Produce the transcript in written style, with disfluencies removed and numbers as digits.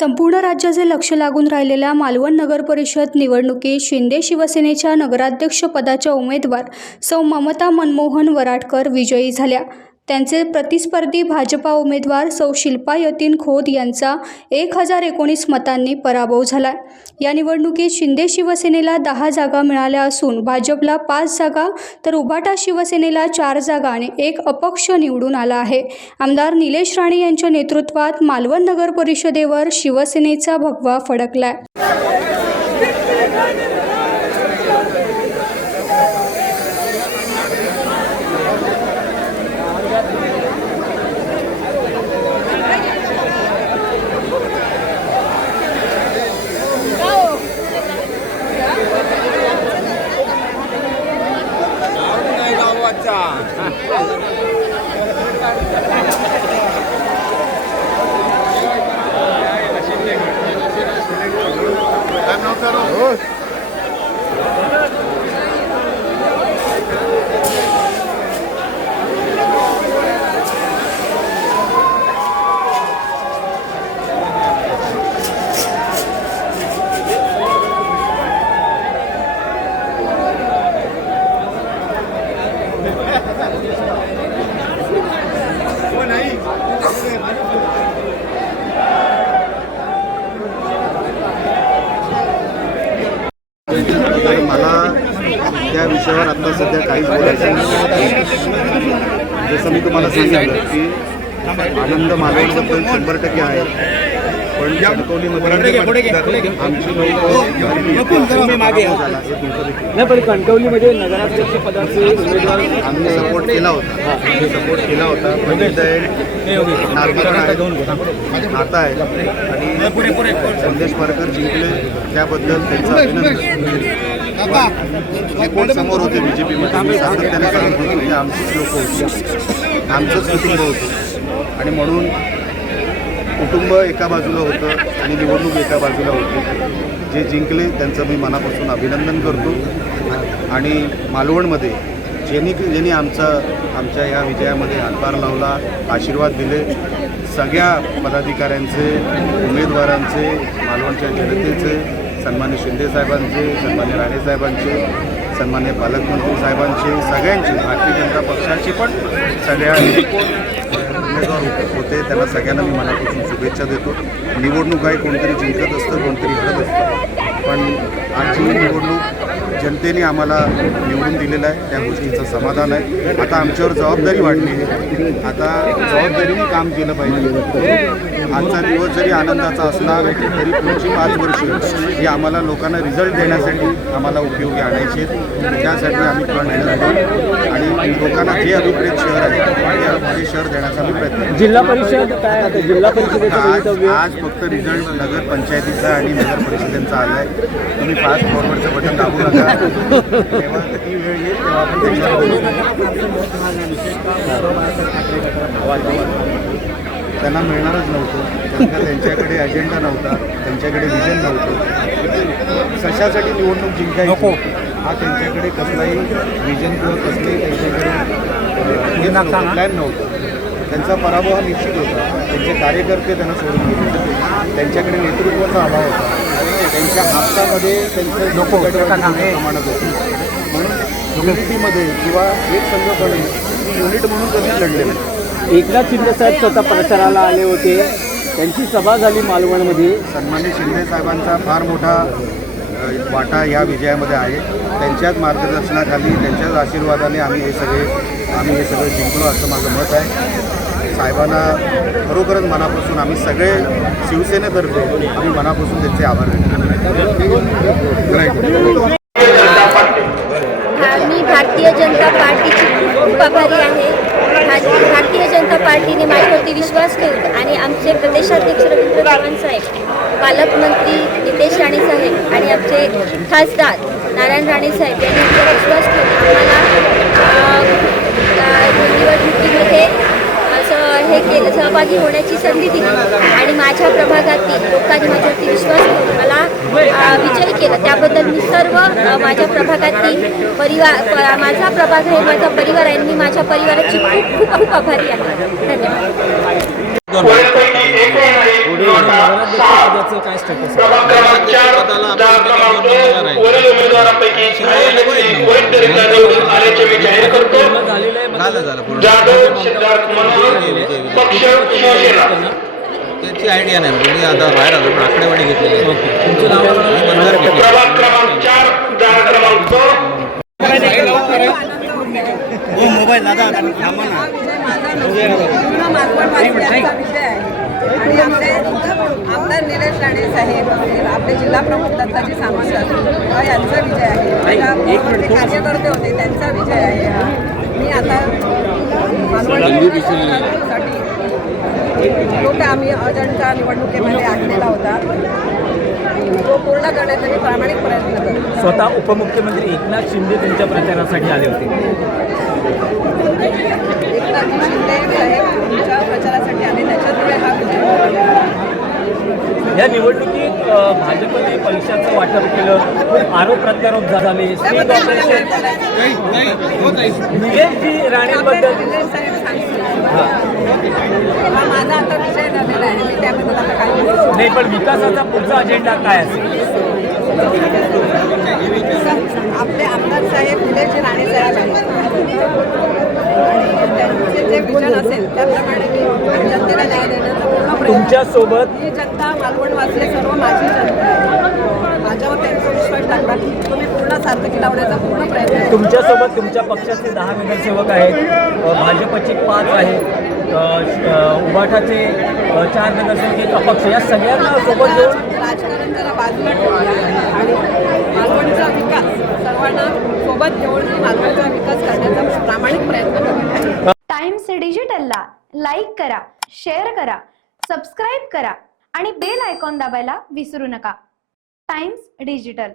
संपूर्ण राज्याचे लक्ष लागून राहिलेल्या मालवण नगर परिषद निवडणुकीत शिंदे शिवसेनेच्या नगराध्यक्षपदाच्या उमेदवार सौ ममता मनमोहन वराडकर विजयी झाल्या। त्यांचे प्रतिस्पर्धी भाजपा उमेदवार सौ शिल्पा यतीन खोत यांचा 1019 मतांनी पराभव झाला। या निवडणुकीत शिंदे शिवसेनेला 10 जागा मिळाल्या असून भाजपला 5 जागा तर उभाटा शिवसेनेला 4 जागा आणि एक अपक्ष निवडून आला आहे। आमदार निलेश राणे यांच्या नेतृत्वात मालवण नगर परिषदेवर शिवसेनेचा भगवा फडकलाय। मला त्या विषयावर आता सध्या काहीच बोलायचं नाही। जसं मी तुम्हाला सांगितलं की आनंद मालवणबद्दल 100% आहे, पण कणकवलीमध्ये आमची कणकवलीमध्ये नगराध्यक्ष पदाचे उमेदवार आम्ही सपोर्ट केला होता पण नाता आहे आणि संदेश पारकर जिंकले त्याबद्दल त्यांचं अभिनंदन। कोण समोर होते बीजेपीमध्ये मी सातत्याने सांगत होतो की आमचीच लोक होती, आमचंच कुटुंब होतं आणि म्हणून कुटुंब एका बाजूला होतं आणि निवडणूक एका बाजूला होती। जे जिंकले त्यांचं मी मनापासून अभिनंदन करतो आणि मालवणमध्ये ज्यांनी आमच्या या विजयामध्ये हातभार लावला, आशीर्वाद दिले, सगळ्या पदाधिकाऱ्यांचे, उमेदवारांचे, मालवणच्या जनतेचे, सन्मान्य शिंदे साहेबांचे, सन्मान्य राणे साहेबांचे, सन्मान्य पालकमंत्री साहेबांचे, सगळ्यांचे, भारतीय जनता पक्षाचे पण सगळ्या उमेदवार होते त्यांना सगळ्यांना मी मनापासून शुभेच्छा देतो। निवडणूक आहे, कोणतरी जिंकत असतं, कोणतरी हरत असतं, पण आजची निवडणूक जनतेने आम्हाला निवडून दिलेलं आहे, त्या गोष्टीचं समाधान आहे। आता आमच्यावर जबाबदारी वाढली आहे, आता जबाबदारीने काम केलं पाहिजे। आजचा दिवस जरी आनंदाचा असला तरी पुढची 5 वर्ष ही आम्हाला लोकांना रिझल्ट देण्यासाठी आम्हाला उपयोगी आणायचे, त्यासाठी आम्ही पण मेहनत करू आणि लोकांना जे अभिप्रेत शहर आहे ते शहर देण्याचा आम्ही प्रयत्न करू। जिल्हा परिषद काय आता जिल्हा परिषदेचं आज फक्त रिझल्ट नगर पंचायतीचा आणि नगर परिषदेचा आला आहे। तुम्ही फास्ट फॉरवर्डचं बटन दाबू नका, तेव्हा ती वेळ येईल तेव्हा आपण त्यांना मिळणारच नव्हतं, त्यांच्याकडे अजेंडा नव्हता, त्यांच्याकडे विजन नव्हतं। कशासाठी निवडणूक जिंकायची हा त्यांच्याकडे कसलाही विजन किंवा कसलाही त्यांच्याकडे प्लॅन नव्हता। त्यांचा पराभव हा निश्चित होता, त्यांचे कार्यकर्ते त्यांना सोडून गेले, त्यांच्याकडे नेतृत्वाचा अभाव होता, त्यांच्या हातामध्ये त्यांचं प्रमाणात होतं। म्हणून युनिटीमध्ये किंवा एक संघपणे युनिट म्हणून कधीच लढले नाही। एकनाथ शिंदे साहेब स्वतः प्रचाराला आले होते, त्यांची सभा झाली मालवणमध्ये। सन्मान्य शिंदे साहेबांचा फार मोठा वाटा या विजयामध्ये आहे। त्यांच्याच मार्गदर्शनाखाली, त्यांच्याच आशीर्वादाने आम्ही हे सगळे जिंकलो असं माझं मत आहे। साहेबांना खरोखरच मनापासून आम्ही सगळे शिवसेनेतर्फे आम्ही मनापासून त्यांचे आभार व्यक्त करतो। मी भारतीय जनता पार्टीची खूप आभारी आहे। भारतीय जनता पार्टीने माझ्यावरती विश्वास ठेवला आणि आमचे प्रदेशाध्यक्ष रवींद्र चव्हाण साहेब, पालकमंत्री निलेश राणे साहेब आणि आमचे खासदार नारायण राणे साहेब यांनी आमच्यावर विश्वास ठेवला। आम्हाला निवडणुकीमध्ये हे केलं, सहभागी होण्याची संधी दिली आणि माझ्या प्रभागातील लोकांनी माझ्यावरती विश्वास ठेवून मला विजय केला, त्याबद्दल मी सर्व माझ्या प्रभागातील माझा प्रभाग आहे, माझा परिवार आहे, मी माझ्या परिवाराची खूप खूप खूप आभारी आहे। धन्यवाद। नगराध्यक्षपदाचं काय स्टेटस आहे? पदाला आपण वरील उमेदवारापैकी पूर्ण झालेलं आहे मग त्याची आयडिया नाही म्हणजे आता बाहेर आलो पण आकडेवारी घेतलेली आहे. तुमचं नाव मी बंधारे घेतले. मोबाईल दादा थांबा ना. पूर्ण मालवणवासियांचा विषय आहे आणि आपले आमदार निलेश राणे साहेब आपले जिल्हा प्रमुख दत्ताजी सामंत हा यांचा विजय आहे. आपले कार्यकर्ते होते त्यांचा विजय आहे हा. मी आता मालवणसाठी जो काय आम्ही अजंठा निवडणुकीमध्ये आणलेला होता तो पूर्ण करण्याचा मी प्रामाणिक प्रयत्न करतो. स्वतः उपमुख्यमंत्री एकनाथ शिंदे त्यांच्या प्रचारासाठी आले होते. एकनाथ शिंदे साहेब तुमच्या प्रचारासाठी आले त्याच्यामुळे हा विजय. या निवडणुकीत भाजपने पैशाचं वाटप केलं, आरोप प्रत्यारोप झाले. स्टिंग ऑपरेशन निलेशजी राणेंबद्दल हा माझा आता विषय झालेला आहे. मी त्याबद्दल आता काय बोलू नाही, पण विकासाचा पुढचा अजेंडा काय असेल? आपले आमदार साहेब निलेश राणे साहेब आहेत आणि त्यांचे जे विजन असेल त्याप्रमाणे मी जनतेला न्याय देण्याचा पूर्ण प्रयत्न. तुमच्यासोबत ही जनता मालवणवासी सर्व माझी जनता आहे. माझ्यावर त्यांचा विश्वास टाकला की तुम्ही पूर्ण सार्थकी लावण्याचा पूर्ण प्रयत्न करा. तुमच्यासोबत तुमच्या पक्षाचे 10 नगरसेवक आहेत, भाजपचे 5 आहेत, उबाठाचे 4 नगरसेवक, एक अपक्ष, या सगळ्यांना सोबत घेऊन राजकारण जरा बाजूला ठेवूया आणि मालवणचा विकास सर्वांना सोबत घेऊन मालवणचा विकास करण्याचा प्रामाणिक प्रयत्न करत आहे. टाइम्स डिजिटलला लाईक करा, शेअर करा, सबस्क्राईब करा आणि बेल आयकॉन दाबायला विसरू नका. Times digital.